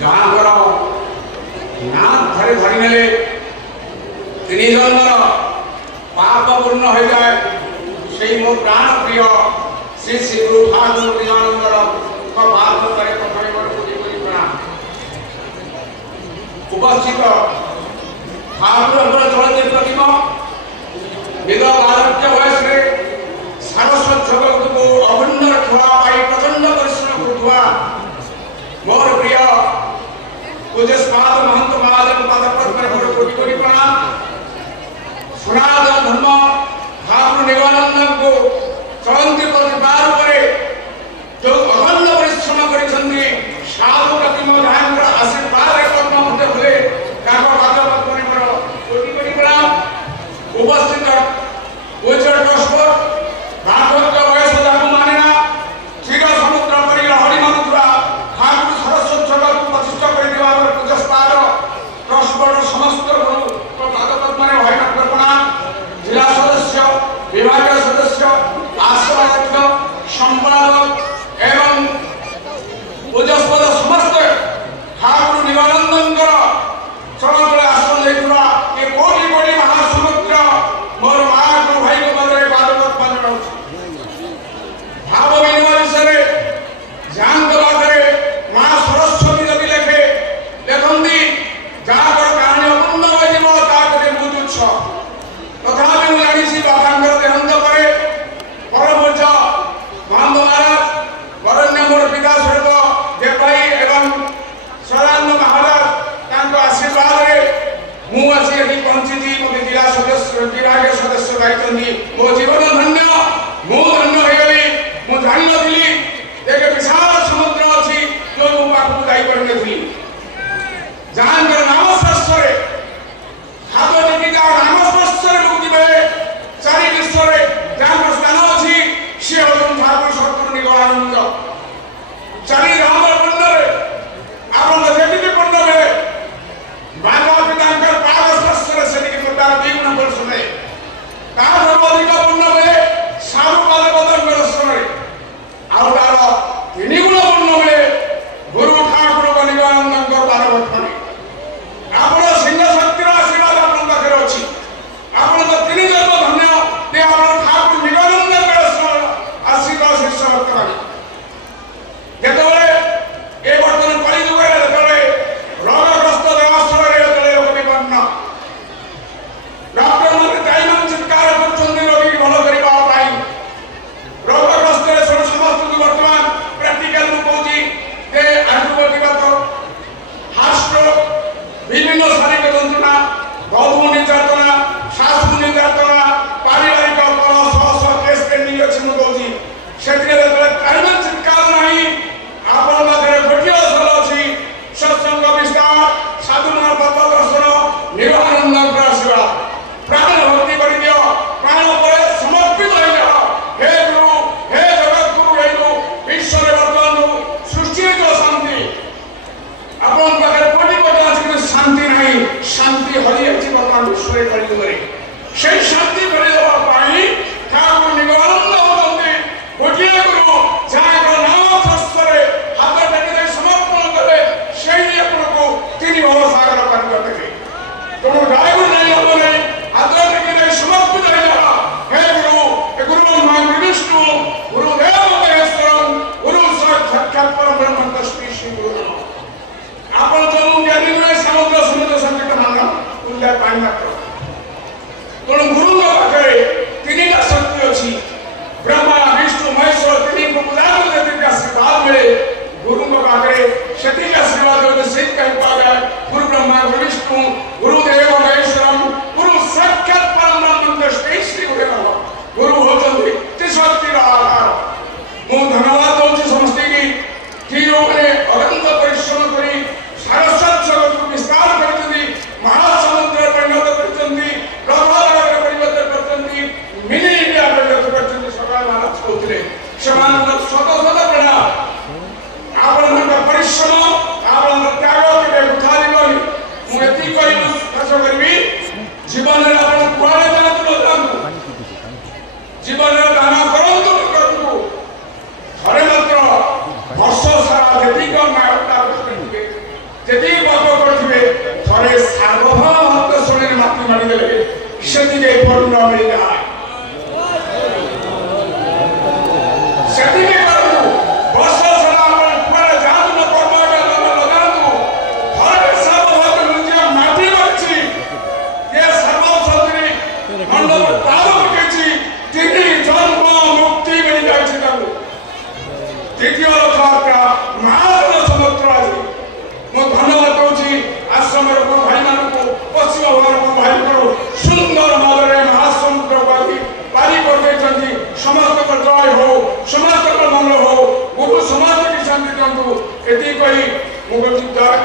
ଯାହାଙ୍କର ନାଁ ଥରେ ଧରି ନେଲେ ତିନି ଜନ୍ମର ପାପ ପୂର୍ଣ୍ଣ ହୋଇଯାଏ। ସେଇ ମୋ ପ୍ରାଣ ପ୍ରିୟ ଶ୍ରୀ ଶ୍ରୀ ଗୁରୁ ଠାକୁର ନିଜାନନ୍ଦର ପାଦ ତଳେ ପ୍ରଥମେ ମୋର କୋଟି କୋଟି ପ୍ରଣାମ। ଉପସ୍ଥିତ ଠାକୁରଙ୍କର ଚଳନ୍ତି ପ୍ରତିମା ବେଦ ବାଲକ୍ୟ ବୟସରେ ସାରସ୍ୱତ ଜଗତକୁ ଅଭିନ୍ନ ରଖିବା ପାଇଁ ପ୍ରଚଣ୍ଡ ପରିଶ୍ରମ କରୁଥିବା ମୋର ପ୍ରିୟ ପୂଜ୍ୟପାଦ ମହନ୍ତ ମହାଜନ ପାଦ ପଦ୍ମରେ ମୋର କୋଟି କୋଟି ପ୍ରଣାମ। ସନାତନ ଧର୍ମ ଠାକୁର ନିଗମାନନ୍ଦଙ୍କୁ ଚଳନ୍ତି ପ୍ରତିପାଦ ଉପରେ ଯେଉଁ ଅଭିନ୍ନ ପରିଶ୍ରମ କରିଛନ୍ତି ସାଧୁ ପ୍ରତିମ ଯାହାଙ୍କର ଆଶୀର୍ବାଦରେ ପଦ୍ମ ମଧ୍ୟ ହୁଏ ତାଙ୍କ ପାଦ ପଦ୍ମରେ ମୋର କୋଟି କୋଟି ପ୍ରଣାମ। ଉପସ୍ଥିତ ପୂଜ୍ୟ ଟ୍ରଷ୍ଟ ଭାଗବତ ବୟସ ଯାହାକୁ ମାନେ ନା ଚିର ସମୁଦ୍ର ପରି ଲହଡ଼ି ମାରୁଥିବା ଠାକୁର ସରସ୍ୱତ ଜଗତକୁ ପ୍ରତିଷ୍ଠା କରିଥିବା ଆମର ପୂଜ୍ୟପାଦ ଟ୍ରଷ୍ଟର ସମସ୍ତ ଗୁରୁଙ୍କ ପାଦ ପଦ୍ମରେ ଭୟଙ୍କର ପ୍ରଣାମ। ଜିଲ୍ଲା ସଦସ୍ୟ ବିଭାଗୀୟ ସଦସ୍ୟ ଆଶ୍ରୟ ସମ୍ପାଦକ ଏବଂ ପୂଜ୍ୟପଦ ସମସ୍ତ ଠାକୁର ନିଗମାନନ୍ଦଙ୍କର ଚଳଚଳେ ଆଶ୍ରୟ ଦେଇଥିବା ଏ କୋଟି କୋଟି ମହାସମୁଦ୍ର ମୋର ମାଆକୁ ଭାଇଙ୍କ ପଦରେ ପାଦ ପଦ୍ମ ଜଣାଉଛି। ଭାବ ବିନିମୟ ବିଷୟରେ ଯାହାଙ୍କ ପାଖରେ ମା ସରସ୍ୱତୀ ଯଦି ଲେଖନ୍ତି ଯାହାଙ୍କର କାହାଣୀ ଅପୂର୍ଣ୍ଣ ହୋଇଯିବ ତାହା କେତେ ବୁଝୁଛ। ତଥାପି ମୁଁ ଜାଣିଛି ବାପାଙ୍କର ଦେହାନ୍ତ ପରେ ପରମ ପୂଜ୍ୟ ମହନ୍ତ ମହାରାଜ ବରଣ୍ୟ ମୋର ପିତା ସ୍ୱରୂପ ଦେବଭାଇ ଏବଂ ସଦାନନ୍ଦ ମହାରାଜ ତାଙ୍କ ଆଶୀର୍ବାଦରେ ମୁଁ ଆସି ଏଠି ପହଞ୍ଚିଛି। ମୋତେ ଜିଲ୍ଲା ସଦସ୍ୟ ବିଭାଗୀୟ ସଦସ୍ୟ ପାଇଛନ୍ତି। ମୋ ଜୀବନ ଧନ୍ୟ, ମୁଁ ଧନ୍ୟ ହେଇଗଲି। ମୁଁ ଜାଣିନଥିଲି ଏକ ବିଶାଳ ସମୁଦ୍ର ଅଛି ଯେଉଁ ମୁଁ ପାଖକୁ ଯାଇପାରିନଥିଲି। ଯାହାଙ୍କର ନାମ ସ୍ପର୍ଶରେ ହାତ ଟେକି ଯାହା ନାମ ସ୍ପର୍ଶରେ ମୁକ୍ତି ମିଳେ ଚାରି ବିଶ୍ୱରେ ଯାହାଙ୍କର ସ୍ଥାନ ଅଛି ସିଏ ହେଉଛନ୍ତି ଠାକୁର ସଦ୍ଗୁରୁ ନିଗମାନନ୍ଦ। ଚାରି ଧାମର ପୁଣ୍ୟରେ ଆପଣ ଯେତିକି ପୁଣ୍ୟ ମିଳେ ମାତା ପିତାଙ୍କର ପାଦ ସ୍ପର୍ଶରେ ସେତିକି ତାର ଦ୍ୱିଗୁଣ ବର୍ଷ ମିଳେ। ତାଠାରୁ ଅଧିକ ପୁଣ୍ୟ ମିଳେ ସାଧୁ ପାଦ ପଦ୍ମଙ୍କ ଦର୍ଶନରେ, ଆଉ ତାର ତିନି ଗୁଣ ପୁଣ୍ୟ ମିଳେ ଗୁରୁ ଠାକୁର ନିଗମାନନ୍ଦଙ୍କ ପାଦ ପଦ୍ମରେ। ଆପଣ ସିଂହ ଶକ୍ତିର ଆଶୀର୍ବାଦ ଆପଣଙ୍କ ପାଖରେ ଅଛି। ଆପଣଙ୍କ ତିନି ଜନ୍ମ ଧନ୍ୟ ଯେ ଆପଣ ଠାକୁର ନିଗମାନନ୍ଦଙ୍କ ଆଶ୍ରିତ ଶିଷ୍ୟ ଭକ୍ତମାନେ। ଯେତେବେଳେ ଏ ବର୍ତ୍ତମାନ କଳିଯୁଗରେ ଯେତେବେଳେ ରୋଗଗ୍ରସ୍ତ ଦେବାଶ୍ରୟରେ ଯେତେବେଳେ ରୋଗ ବିପନ୍ନ ଡକ୍ଟରମାନେ ଚାଇମାନେ ଚିତ୍କାର କରୁଛନ୍ତି ରୋଗୀକୁ ଭଲ କରିବା ପାଇଁ। ରୋଗଗ୍ରସ୍ତରେ ସମସ୍ତଙ୍କୁ ବର୍ତ୍ତମାନ ପ୍ରାକ୍ଟିକାଲ ମୁଁ କହୁଛି ଯେ ଆଣ୍ଠୁଗଠିବାତ, ହାର୍ଟ ଷ୍ଟ୍ରୋକ୍, ବିଭିନ୍ନ ଶାରୀରିକ ଯନ୍ତ୍ରଣା, ବଧୂ ନିର୍ଯାତନା, ଶାଶୁ ନିର୍ଯାତନା, ପାରିବାରିକ କଳହ ଶହ କେସ୍ ପେଣ୍ଡିଂ ଅଛି ମୁଁ କହୁଛି। ସେଥିରେ ଯେତେବେଳେ ଚାଇମାନେ ଚିତ୍କାର ନାହିଁ ଆପଣ ପାଖରେ ଗୋଟିଏ ଔଷଧ ଅଛି ସତ୍ସଙ୍ଗ ବିସ୍ତାର, ସାଧୁମାନ ପଦ ଦର୍ଶନ, ନିଗମାନନ୍ଦଙ୍କ ଆଶୀର୍ବାଦ। ପ୍ରାଣ ଭକ୍ତି କରିଦିଅ, ପ୍ରାଣ ଉପରେ ସମର୍ପିତ ହେଇଯାଅ। ହେ ଗୁରୁ, ହେ ଜଗତଗୁରୁ, ହେ ବିଶ୍ୱରେ ବର୍ତ୍ତମାନ ସୃଷ୍ଟିରେ ଯେଉଁ ଶାନ୍ତି ଆପଣଙ୍କ ପାଖରେ କୋଟି କୋଟି ଅଛି କିନ୍ତୁ ଶାନ୍ତି ନାହିଁ। ଶାନ୍ତି ହଜିଯାଇଛି ବର୍ତ୍ତମାନ ବିଶ୍ୱରେ କଳିଯୁଗରେ। ସେଇ ଶାନ୍ତି କରିଦେବା ପାଇଁ ଠାକୁର ନିଗମାନନ୍ଦ ହେଉଛନ୍ତି ଗୋଟିଏ ଗୁରୁ ଯାହାଙ୍କର ନାମ ସ୍ପର୍ଶରେ ହାତ ଟେକି ଦେଇ ସମର୍ପଣ କଲେ ସେହି ଆପଣଙ୍କୁ ତିନି ଭବ ସାଗର ପାର କରିଦେବେ। ତେଣୁ ଗାଈଗୁରୁ ନାହିଁ ହବ ନାହିଁ, ହାତ ଟେକି ଦେଇ ସମର୍ପିତ ହେଇଯାଅ। ହେ ଗୁରୁ, ଏ ଗୁରୁ ବ୍ରହ୍ମା ଗୁରୁ ବିଷ୍ଣୁ ଗୁରୁଦେବ ମହେଶ୍ୱରମ୍ ଗୁରୁ ସାକ୍ଷାତ୍ ପରବ୍ରହ୍ମ ତସ୍ମୈ ଶ୍ରୀ ଗୁରୁ ନମଃ। ଆପଣ ଯେଉଁ ଜ୍ଞାନୀ ନୁହେଁ ସମୁଦ୍ର ସମୁଦ୍ର ସଙ୍ଗୀତ ମାନ ଉଲ୍ଲା ପାଣି ମାତ୍ର। ତେଣୁ ଗୁରୁଙ୍କ ପାଖରେ ତିନିଟା ଶକ୍ତି ଅଛି। ବ୍ରହ୍ମା ବିଷ୍ଣୁ ମହେଶ୍ୱର ତିନିଙ୍କୁ ପୂଜାକୁ ଯେତିକି ଆଶୀର୍ବାଦ ମିଳେ ଗୁରୁଙ୍କ ପାଖରେ ସେତିକି ଆଶୀର୍ବାଦ ହେଉଛି। ସେଇଥିପାଇଁ କୁହାଯାଏ ଗୁରୁ ବ୍ରହ୍ମା ଗୁରୁ ବିଷ୍ଣୁ ଗୁରୁଦେବ ମହେଶ୍ୱରମ୍ ଗୁରୁ ସାକ୍ଷାତ୍ ପରବ୍ରହ୍ମ ତସ୍ମୈ ଶ୍ରୀ ଗୁରୁ ନମଃ। ଗୁରୁ ହେଉଛନ୍ତି ତ୍ରିଶକ୍ତିର ଆଧାର। ମୁଁ ଧନ୍ୟବାଦ ଦେଉଛି ସମସ୍ତଙ୍କୁ କି ଯେଉଁମାନେ ଅନନ୍ତ ପରିଶ୍ରମ କରି ସାରସ୍ୱତ ଜଗତକୁ ବିସ୍ତାର କରିଛନ୍ତି, ମହାସମୁଦ୍ର ପରିଣତ କରିଛନ୍ତି, ପ୍ରଭାବରେ ପରିଣତ କରିଛନ୍ତି, ମିନି ଇଣ୍ଡିଆ ପରିଣତ କରିଛନ୍ତି। ସକାଳ ମହାରାଜ କହୁଥିଲେ ସେମାନଙ୍କ ଶତ ଶତ ପ୍ରଣାମ। ଆପଣଙ୍କ ପରିଶ୍ରମ, ଆପଣଙ୍କ ତ୍ୟାଗ କେବେ ବୃଥା ଯିବନି। ମୁଁ ଏତିକି କହି ଶେଷ କରିବି, ଜୀବନରେ ଆପଣ କୁଆଡ଼େ ଯାଆନ୍ତୁ ନ ଯାଆନ୍ତୁ, ଜୀବନରେ ଦାନ କରନ୍ତୁ କରନ୍ତୁ, ଥରେ ମାତ୍ର ବର୍ଷ ସାରା ଯେତିକି যেদিকে গল্প করবে থরে সার্বভৌম হত্য শোনের মাটি মারি দেবে সেদিকে পূর্ণ মিলে যায় সেদিকে করবো বর্ষ সারা আমার পুরা জাদু কর্মটা লগানো থরে সার্বভৌম নিজে মাটি মারছি যে সর্বসন্ত্রী মণ্ডপ তাও উঠেছি তিনি জন্ম মুক্তি মিলে যাচ্ছে তাকে দ্বিতীয় কথা মহান সমুদ্র আছে ମୁଁ ଧନ୍ୟବାଦ ଦଉଛି ଆଶ୍ରମର ଭାଇମାନଙ୍କୁ ପଶ୍ଚିମ ଭବନକୁ ଭାଇଙ୍କର ସୁନ୍ଦର ଭାବରେ ମହାସମୁଦ୍ରକୁ ଆଜି ପାରି କରିଦେଇଛନ୍ତି ସମସ୍ତଙ୍କ ଜୟ ହଉ ସମସ୍ତଙ୍କ ମଙ୍ଗଳ ହଉ ଗୁରୁ ସମସ୍ତଙ୍କୁ ଶାନ୍ତି ଦିଅନ୍ତୁ ଏତିକି କହି ମୁଁ କହୁଛି ଜୟ